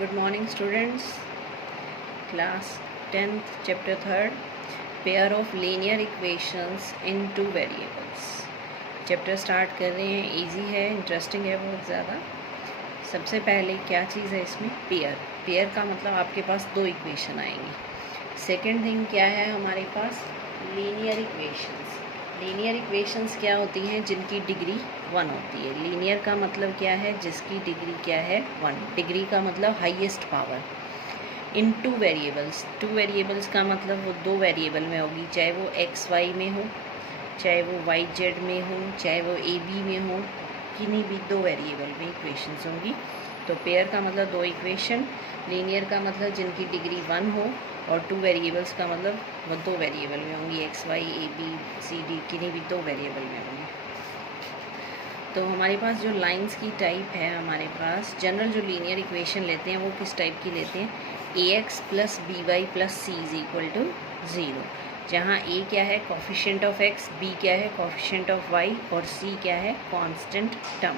Good morning students. Class 10th chapter 3rd pair of linear equations in two variables. Chapter start कर रहे हैं. Easy है, interesting है बहुत ज़्यादा. सबसे पहले क्या चीज़ है इसमें? पेयर का मतलब आपके पास दो इक्वेशन आएंगी. सेकेंड थिंग क्या है हमारे पास? Linear equations. लीनियर इक्वेशंस क्या होती हैं? जिनकी डिग्री 1 होती है. लीनियर का मतलब क्या है? जिसकी डिग्री क्या है? 1. डिग्री का मतलब हाईएस्ट पावर. इन टू वेरिएबल्स. टू वेरिएबल्स का मतलब वो दो वेरिएबल में होगी, चाहे वो एक्स वाई में हो, चाहे वो वाई जेड में हो, चाहे वो ए बी में हो, किन्हीं भी दो वेरिएबल में इक्वेशंस होंगी. तो पेयर का मतलब दो इक्वेशन. लीनियर का मतलब जिनकी डिग्री 1 हो, और टू वेरिएबल्स का मतलब वो दो वेरिएबल में होंगी, X Y A B C D, किन्हीं भी दो वेरिएबल में होंगी. तो हमारे पास जो लाइंस की टाइप है, हमारे पास जनरल जो लीनियर इक्वेशन लेते हैं वो किस टाइप की लेते हैं? A X plus B Y plus C is equal to 0, जहाँ ए क्या है? कोफिशिएंट ऑफ एक्स, बी क्या है? कोफिशिएंट ऑफ वाई, और सी क्या है? Constant term.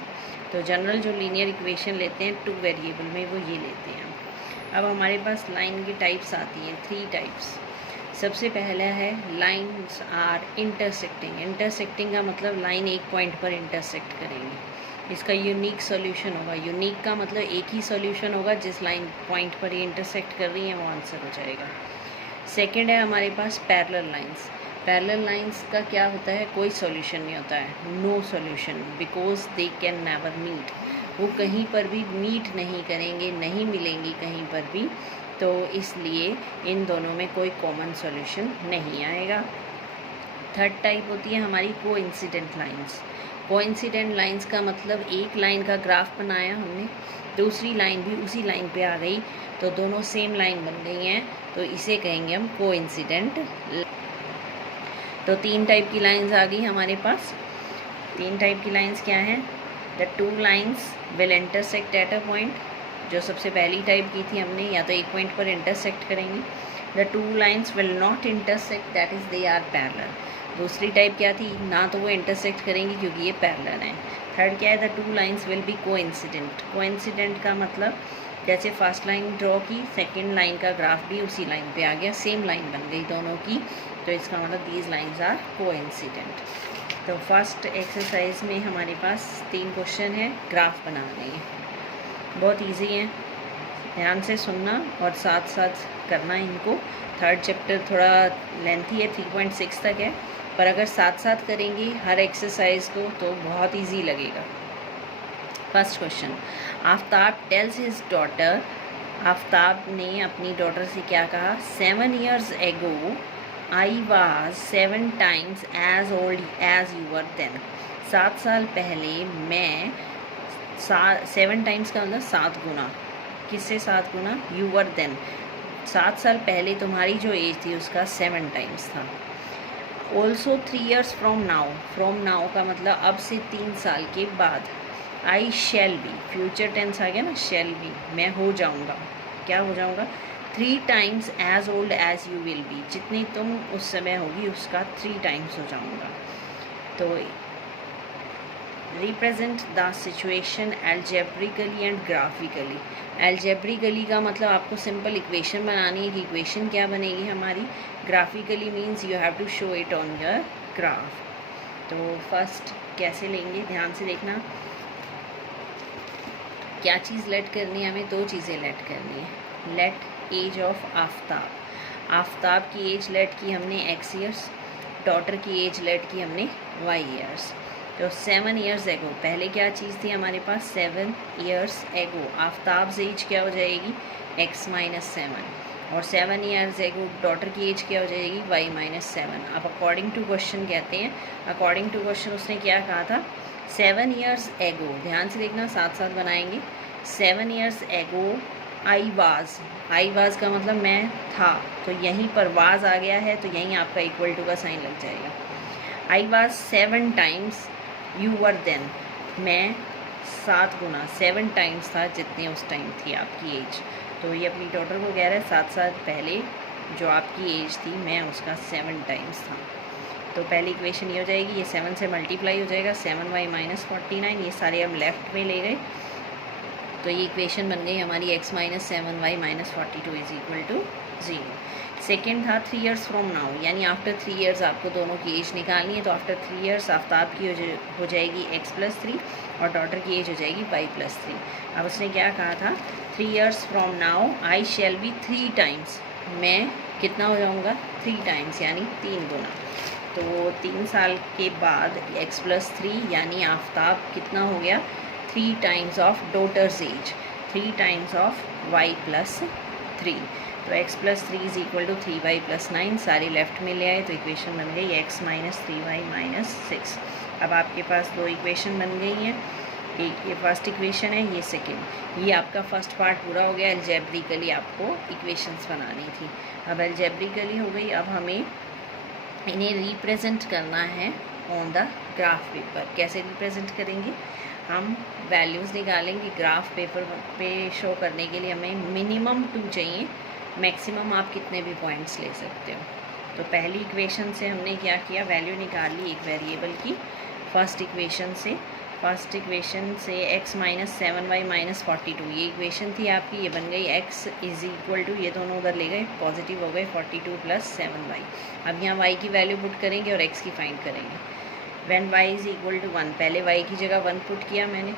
तो जनरल जो लीनियर इक्वेशन लेते हैं टू वेरिएबल में वो ये लेते हैं. अब हमारे पास लाइन की टाइप्स आती हैं, 3 टाइप्स. सबसे पहला है लाइन्स आर इंटरसेक्टिंग. इंटरसेक्टिंग का मतलब लाइन एक पॉइंट पर इंटरसेक्ट करेंगे. इसका यूनिक सॉल्यूशन होगा. यूनिक का मतलब एक ही सॉल्यूशन होगा, जिस लाइन पॉइंट पर ये इंटरसेक्ट कर रही है वो आंसर हो जाएगा. सेकंड है हमारे पास पैरेलल लाइंस. पैरेलल लाइंस का क्या होता है? कोई सॉल्यूशन नहीं होता है, no solution, because they can never meet. वो कहीं पर भी मीट नहीं करेंगे, नहीं मिलेंगी कहीं पर भी, तो इसलिए इन दोनों में कोई कॉमन सॉल्यूशन नहीं आएगा. थर्ड टाइप होती है हमारी कोइंसिडेंट लाइंस. कोइंसिडेंट लाइंस का मतलब एक लाइन का ग्राफ बनाया हमने, दूसरी लाइन भी उसी लाइन पे आ गई, तो दोनों सेम लाइन बन गई हैं, तो इसे कहेंगे हम कोइंसिडेंट. तो 3 टाइप की लाइंस आ गई हमारे पास. 3 टाइप की लाइंस क्या हैं? The two lines will intersect at a point, जो सबसे पहली टाइप की थी हमने, या तो एक पॉइंट पर इंटरसेक्ट करेंगी. The two lines will not intersect, that is they are parallel. दूसरी टाइप क्या थी? ना तो वो इंटरसेक्ट करेंगी क्योंकि ये पैरेलल हैं. थर्ड क्या है? The two lines will be coincident. Coincident का मतलब जैसे फर्स्ट लाइन ड्रॉ की, सेकेंड लाइन का ग्राफ भी उसी लाइन पे आ गया, सेम लाइन बन गई दोनों की, तो इसका मतलब दीज लाइंस आर कोइंसिडेंट. तो फर्स्ट एक्सरसाइज में हमारे पास 3 क्वेश्चन है, ग्राफ बनाने हैं. बहुत इजी है, ध्यान से सुनना और साथ साथ करना इनको. थर्ड चैप्टर थोड़ा लेंथी है, 3.6 तक है, पर अगर साथ साथ करेंगे हर एक्सरसाइज को तो बहुत इजी लगेगा. First question, Aftab tales his daughter. Aftab ने अपनी डॉटर से क्या कहा? 7 years ago I was 7 times as old as you were then. 7 साल पहले मैं 7 टाइम्स का मतलब 7 गुना. किससे 7 गुना? You were then. 7 साल पहले तुम्हारी जो एज थी उसका 7 टाइम्स था. Also 3 years from now. From now का मतलब अब से 3 साल के बाद. आई शैल बी, फ्यूचर टेंस आ गया ना, शैल बी, मैं हो जाऊँगा. क्या हो जाऊँगा? 3 times as old as you will be. जितनी तुम उस समय होगी उसका 3 times हो जाऊँगा. तो represent the situation algebraically and graphically. Algebraically का मतलब आपको सिंपल इक्वेशन बनानी है कि इक्वेशन क्या बनेगी हमारी. Graphically means you have to show it on your graph. तो फर्स्ट कैसे लेंगे, ध्यान से देखना. क्या चीज़ लेट करनी है हमें? 2 चीज़ें लेट करनी है. Let age of Aftab. Aftab की एज लेट की हमने x ईयर्स, डॉटर की एज लेट की हमने y ईयर्स. तो 7 years एगो, पहले क्या चीज़ थी हमारे पास? 7 years एगो. आफ्ताब एज क्या हो जाएगी? x - 7, और 7 years एगो डॉटर की एज क्या हो जाएगी? y - 7. अब अकॉर्डिंग टू क्वेश्चन कहते हैं, अकॉर्डिंग टू क्वेश्चन उसने क्या कहा था? 7 years एगो. ध्यान से देखना, साथ साथ बनाएंगे. 7 years एगो आई वाज का मतलब मैं था, तो यहीं पर वाज आ गया है, तो यहीं आपका इक्वल टू का साइन लग जाएगा. I was 7 times you were then. मैं 7 गुना, 7 टाइम्स था जितने उस टाइम थी आपकी एज. तो ये अपनी डॉटर को कह रहा है 7 साल पहले जो आपकी एज थी मैं उसका 7 टाइम्स था. तो पहली इक्वेशन ये हो जाएगी, ये 7 से मल्टीप्लाई हो जाएगा, 7y - 49. ये सारे हम लेफ़्ट में ले गए, तो ये इक्वेशन बन गई हमारी x minus 7y minus 42 is equal to 0। Second था 3 इयर्स फ्रॉम नाउ, यानी आफ्टर 3 इयर्स आपको दोनों की एज निकालनी है। तो आफ्टर 3 इयर्स आफ्ताब की हो जाएगी x+3 और डॉटर की एज हो जाएगी y+3। अब उसने क्या कहा था, 3 years from now I shall be 3 times, मैं कितना हो जाऊँगा 3 टाइम्स यानी 3 गुना। तो 3 साल के बाद x+3 यानी आफ्ताब कितना हो गया 3 times of daughters as, 3 times of y+3। तो x+3 is equal to 3y+9, सारी लेफ्ट में ले आए तो इक्वेशन बन गई x माइनस 3y माइनस 6। अब आपके पास दो इक्वेशन बन गई हैं, एक ये फर्स्ट इक्वेशन है, ये सेकंड। ये आपका फर्स्ट पार्ट पूरा हो गया। अलजेब्रिकली आपको इक्वेशंस बनानी थी, अब अलजेब्रिकली हो गई। अब हमें इन्हें रिप्रेजेंट करना है ऑन द ग्राफ पेपर। कैसे रिप्रेजेंट करेंगे, हम वैल्यूज़ निकालेंगे ग्राफ पेपर पे शो करने के लिए हमें मिनिमम 2 चाहिए, मैक्सिमम आप कितने भी पॉइंट्स ले सकते हो। तो पहली इक्वेशन से हमने क्या किया, वैल्यू निकाल ली एक वेरिएबल की। फर्स्ट इक्वेशन से x माइनस 7y माइनस 42 ये इक्वेशन थी आपकी, ये बन गई x इज़ इक्वल टू, ये दोनों उधर ले गए पॉजिटिव हो गए 42 प्लस 7y। अब यहाँ y की वैल्यू पुट करेंगे और x की फाइंड करेंगे। When y is equal to 1, पहले y की जगह 1 पुट किया मैंने,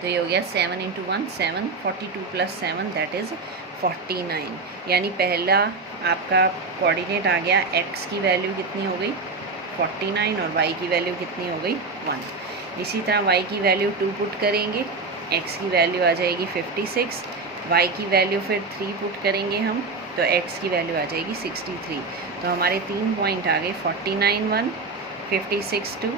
तो ये हो गया 7 इंटू 1 7, 42 प्लस 7 दैट इज़ 49। यानी पहला आपका कोऑर्डिनेट आ गया, x की वैल्यू कितनी हो गई 49 और y की वैल्यू कितनी हो गई 1। इसी तरह y की वैल्यू 2 पुट करेंगे, x की वैल्यू आ जाएगी 56, y की वैल्यू फिर 3 पुट करेंगे हम, तो x की वैल्यू आ जाएगी 63। तो हमारे 3 पॉइंट आ गए 49 1, 56 2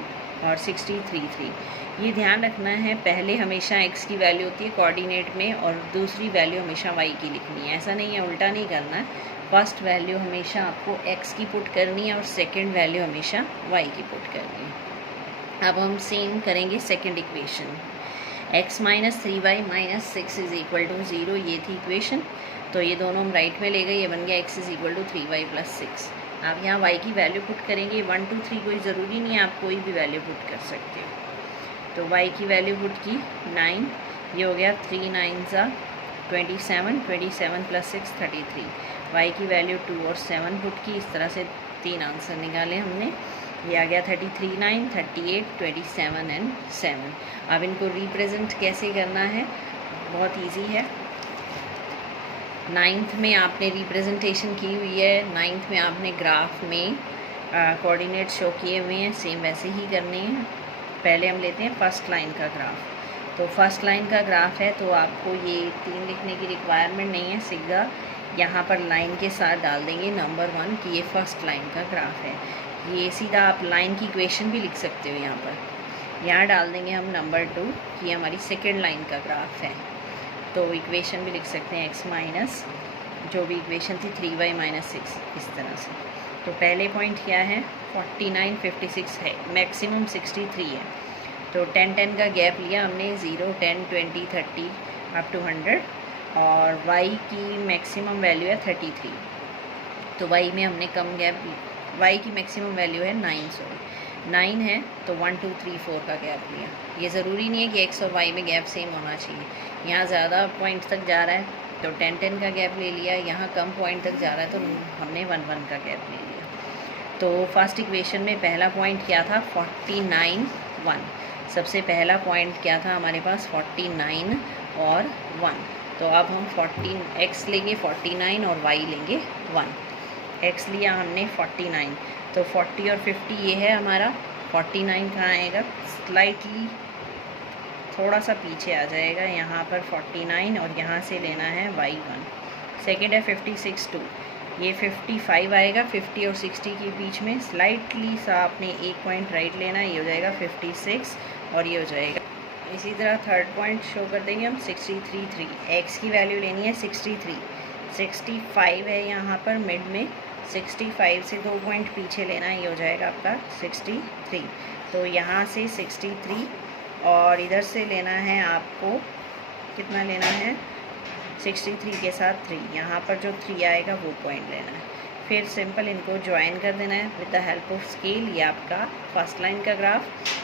और 63 3। ये ध्यान रखना है, पहले हमेशा x की वैल्यू होती है कोऑर्डिनेट में और दूसरी वैल्यू हमेशा y की लिखनी है। ऐसा नहीं है, उल्टा नहीं करना है। फर्स्ट वैल्यू हमेशा आपको x की पुट करनी है और सेकंड वैल्यू हमेशा y की पुट करनी है। अब हम सेम करेंगे second equation, x minus 3y minus 6 is equal to 0, ये थी इक्वेशन। तो ये दोनों हम राइट में ले गए, ये बन गया x is equal to 3y plus 6। आप यहाँ y की वैल्यू पुट करेंगे, 1 2 3 कोई ज़रूरी नहीं है, आप कोई भी वैल्यू पुट कर सकते हो। तो y की वैल्यू पुट की 9, ये हो गया 3 9 27, 27 प्लस 6 33। y की वैल्यू 2 और 7 पुट की, इस तरह से 3 आंसर निकाले हमने। ये आ गया 33 9, 38 27 एंड 7। अब इनको रिप्रेजेंट कैसे करना है, बहुत इजी है। 9th में आपने रिप्रेजेंटेशन की हुई है, 9th में आपने ग्राफ में कोऑर्डिनेट शो किए हुए हैं, सेम वैसे ही करने हैं। पहले हम लेते हैं फर्स्ट लाइन का ग्राफ। तो फर्स्ट लाइन का ग्राफ है, तो आपको ये 3 लिखने की रिक्वायरमेंट नहीं है, सीधा यहाँ पर लाइन के साथ डाल देंगे नंबर 1 कि ये फर्स्ट लाइन का ग्राफ है। ये सीधा आप लाइन की इक्वेशन भी लिख सकते हो, यहाँ पर यहाँ डाल देंगे हम नंबर 2 कि हमारी सेकेंड लाइन का ग्राफ है। तो इक्वेशन भी लिख सकते हैं x माइनस जो भी इक्वेशन थी 3y माइनस 6, इस तरह से। तो पहले पॉइंट क्या है 49 56 है, मैक्सिमम 63 है। तो 10 10 का गैप लिया हमने, 0 10 20 30 अप टू 100, और y की मैक्सिमम वैल्यू है 33। तो y में हमने कम गैप, y की मैक्सिमम वैल्यू है 9 है, तो 1 2 3 4 का गैप लिया। ये ज़रूरी नहीं है कि x और y में गैप सेम होना चाहिए, यहाँ ज़्यादा पॉइंट तक जा रहा है तो 10 10 का गैप ले लिया, यहाँ कम पॉइंट तक जा रहा है तो हमने 1 1 का गैप ले लिया। तो फर्स्ट इक्वेशन में पहला पॉइंट क्या था 49 1, सबसे पहला पॉइंट क्या था हमारे पास 49 और 1। तो अब हम 14 x लेंगे 49 और y लेंगे 1। x लिया हमने 49, तो 40 और 50 ये है हमारा, 49 कहाँ आएगा, स्लाइटली थोड़ा सा पीछे आ जाएगा, यहाँ पर 49 और यहाँ से लेना है y1। सेकेंड है 56 2, ये 55 आएगा, 50 और 60 के बीच में स्लाइटली सा आपने एक पॉइंट राइट लेना है, ये हो जाएगा 56 और ये हो जाएगा। इसी तरह थर्ड पॉइंट शो कर देंगे हम 63 3, x की वैल्यू लेनी है 63, 65 है यहाँ पर मिड में, 65 से 2 पॉइंट पीछे लेना है, ये हो जाएगा आपका 63। तो यहाँ से 63 और इधर से लेना है आपको, कितना लेना है 63 के साथ 3, यहाँ पर जो 3 आएगा वो पॉइंट लेना है। फिर सिंपल इनको ज्वाइन कर देना है with the help of scale, ये आपका फर्स्ट लाइन का ग्राफ।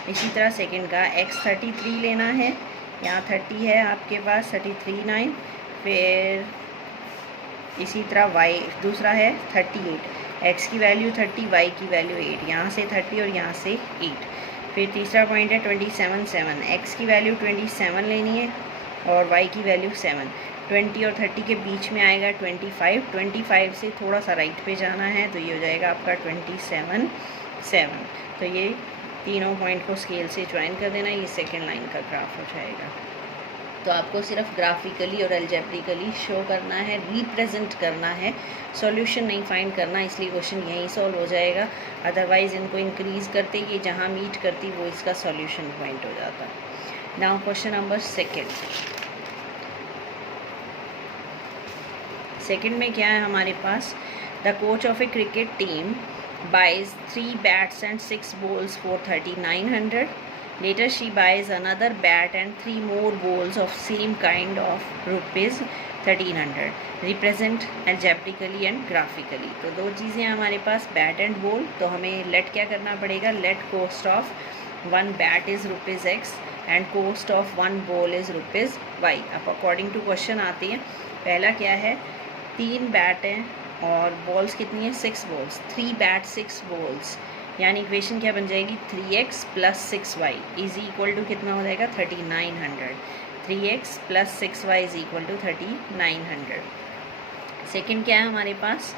इसी तरह सेकंड का x33 लेना है, यहाँ 30 है आपके पास, 33 9, फिर इसी तरह y दूसरा है 38, x की वैल्यू 30, y की वैल्यू 8, यहाँ से 30 और यहाँ से 8। फिर तीसरा पॉइंट है 27 7, x की वैल्यू 27 लेनी है और y की वैल्यू 7। 20 और 30 के बीच में आएगा 25, 25 से थोड़ा सा राइट पे जाना है, तो ये हो जाएगा आपका 27 7। तो ये तीनों पॉइंट को स्केल से ज्वाइन कर देना, ये सेकेंड लाइन का ग्राफ हो जाएगा। तो आपको सिर्फ ग्राफिकली और अलजेब्रिकली शो करना है, रिप्रेजेंट करना है, सॉल्यूशन नहीं फाइंड करना, इसलिए क्वेश्चन यहीं सॉल्व हो जाएगा। अदरवाइज़ इनको इंक्रीज़ करते ये जहाँ मीट करती वो इसका सॉल्यूशन पॉइंट हो जाता। नाउ क्वेश्चन नंबर सेकंड में क्या है हमारे पास, the coach of a cricket team buys 3 bats and 6 balls for 3900. Later she buys another bat and 3 more balls of same kind of rupees 1300. Represent algebraically and graphically. तो दो चीज़ें हमारे पास, bat and ball. तो हमें late क्या करना पड़ेगा, let cost of 1 bat is rupees x and cost of 1 ball is rupees y। अब अकॉर्डिंग टू क्वेश्चन आती है। पहला क्या है, 3 बैट हैं और बॉल्स कितनी है, 6 बॉल्स, 3 बैट 6 बॉल्स, यानी इक्वेशन क्या बन जाएगी, 3x + 6y is equal to कितना हो जाएगा, 3900। 3x + 6y is equal to 3900। Second क्या है हमारे पास,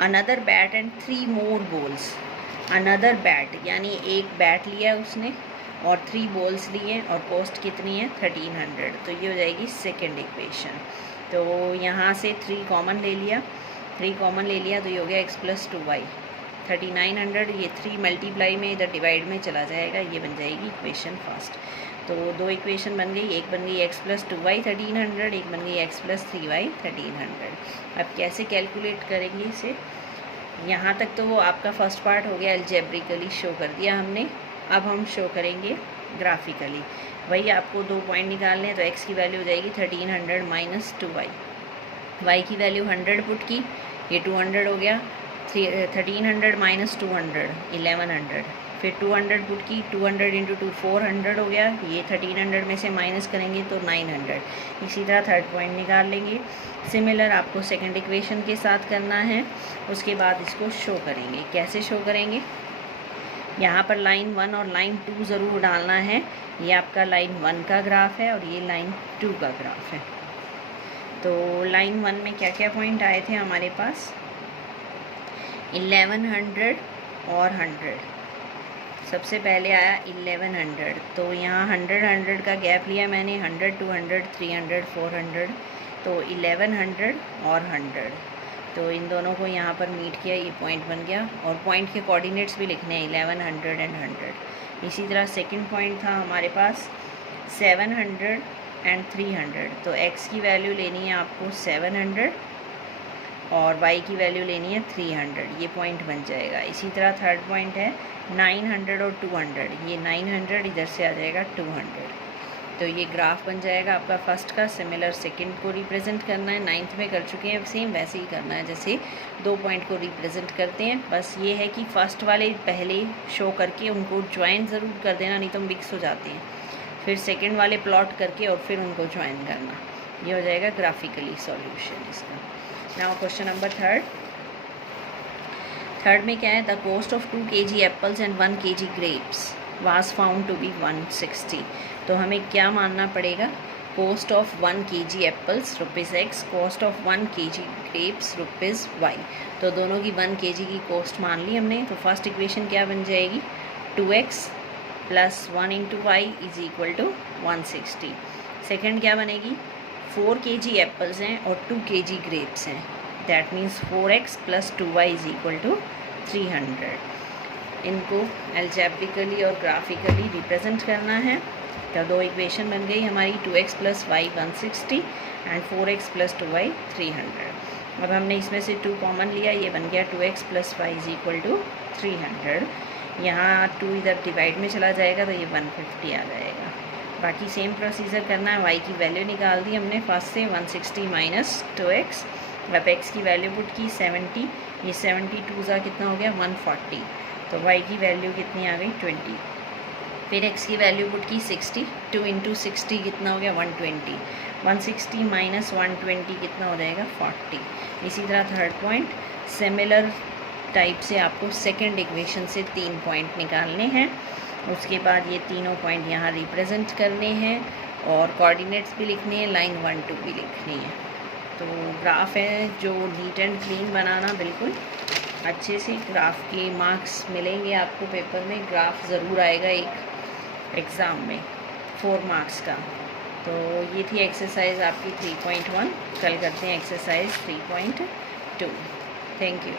another bat and 3 more balls. Another bat यानी एक बैट लिया उसने और 3 बॉल्स लिए और कॉस्ट कितनी है, 1300। तो ये हो जाएगी सेकेंड इक्वेशन। तो यहाँ से 3 कॉमन ले लिया, 3 कॉमन ले लिया तो ये हो गया x + 2y 3900। ये 3 मल्टीप्लाई में इधर डिवाइड में चला जाएगा, ये बन जाएगी इक्वेशन फर्स्ट। तो दो इक्वेशन बन गई, एक बन गई x + 2y 1300, एक बन गई x + 3y 1300। अब कैसे कैलकुलेट करेंगे इसे, यहाँ तक तो वो आपका फर्स्ट पार्ट हो गया, अलजेब्रिकली शो कर दिया हमने। अब हम शो करेंगे ग्राफिकली। वही आपको 2 पॉइंट निकालने हैं, तो x की वैल्यू हो जाएगी 1300 - 2y, y की वैल्यू 100 पुट की, ये 200 हो गया, 1300 - 200 1100, फिर 200 पुट की, 200 × 2 400 हो गया, ये 1300 में से माइनस करेंगे तो 900। इसी तरह थर्ड पॉइंट निकाल लेंगे। सिमिलर आपको सेकंड इक्वेशन के साथ करना है, उसके बाद इसको शो करेंगे। कैसे शो करेंगे, यहाँ पर लाइन 1 और लाइन 2 ज़रूर डालना है। ये आपका लाइन 1 का ग्राफ है और ये लाइन 2 का ग्राफ है। तो लाइन 1 में क्या क्या पॉइंट आए थे हमारे पास, 1100 और 100। सबसे पहले आया 1100, तो यहाँ 100 का गैप लिया मैंने, 100 200 300 400, तो 1100 और 100। तो इन दोनों को यहाँ पर मीट किया, ये पॉइंट बन गया और पॉइंट के कोऑर्डिनेट्स भी लिखने हैं 1100 एंड 100। इसी तरह सेकंड पॉइंट था हमारे पास 700 एंड 300। तो x की वैल्यू लेनी है आपको 700 और y की वैल्यू लेनी है 300, ये पॉइंट बन जाएगा। इसी तरह थर्ड पॉइंट है 900 और 200, ये 900 इधर से आ जाएगा 200। तो ये ग्राफ बन जाएगा आपका फर्स्ट का। सिमिलर सेकंड को रिप्रेजेंट करना है, 9th में कर चुके हैं, सेम वैसे ही करना है जैसे 2 पॉइंट को रिप्रेजेंट करते हैं। बस ये है कि फ़र्स्ट वाले पहले शो करके उनको ज्वाइन ज़रूर कर देना, नहीं तो मिक्स हो जाते हैं। फिर सेकंड वाले प्लॉट करके और फिर उनको ज्वाइन करना, ये हो जाएगा ग्राफिकली सॉल्यूशन इसका। नाउ क्वेश्चन नंबर थर्ड में क्या है, the cost of 2 kg apples and 1 kg grapes was found to be 160। तो हमें क्या मानना पड़ेगा, cost of 1 kg apples ₹x, cost of 1 kg grapes ₹y। तो दोनों की 1 kg की कॉस्ट मान ली हमने। तो फर्स्ट इक्वेशन क्या बन जाएगी, 2x + 1 × y is equal to 160। Second क्या बनेगी, 4 kg एप्पल्स हैं और 2 kg ग्रेप्स हैं, that means 4x + 2y is equal to 300। इनको अलजेब्रिकली और ग्राफिकली रिप्रेजेंट करना है। तो दो इक्वेशन बन गई हमारी, 2x + y 160 and 4x + 2y 300। अब हमने इसमें से 2 कॉमन लिया, ये बन गया 2x + y is equal to 300। यहाँ 2 इधर डिवाइड में चला जाएगा तो ये 150 आ जाएगा। बाकी सेम प्रोसीजर करना है। y की वैल्यू निकाल दी हमने फर्स्ट से, 160 - 2x। अब x की वैल्यू पुट की 70, ये 72 कितना हो गया 140। तो y की वैल्यू कितनी आ गई 20। फिर x की वैल्यू पुट की 60, 2 इंटू 60 कितना हो गया 120, 160 माइनस 120 कितना हो जाएगा 40। इसी तरह थर्ड पॉइंट सिमिलर टाइप से आपको सेकंड इक्वेशन से 3 पॉइंट निकालने हैं। उसके बाद ये तीनों पॉइंट यहाँ रिप्रेजेंट करने हैं और कोऑर्डिनेट्स भी लिखनी है, लाइन 1 2 भी लिखनी है। तो ग्राफ है जो नीट एंड क्लीन बनाना, बिल्कुल अच्छे से ग्राफ के मार्क्स मिलेंगे आपको पेपर में। ग्राफ ज़रूर आएगा एक एग्ज़ाम में 4 मार्क्स का। तो ये थी एक्सरसाइज आपकी 3.1। कल करते हैं एक्सरसाइज 3.2। Thank you.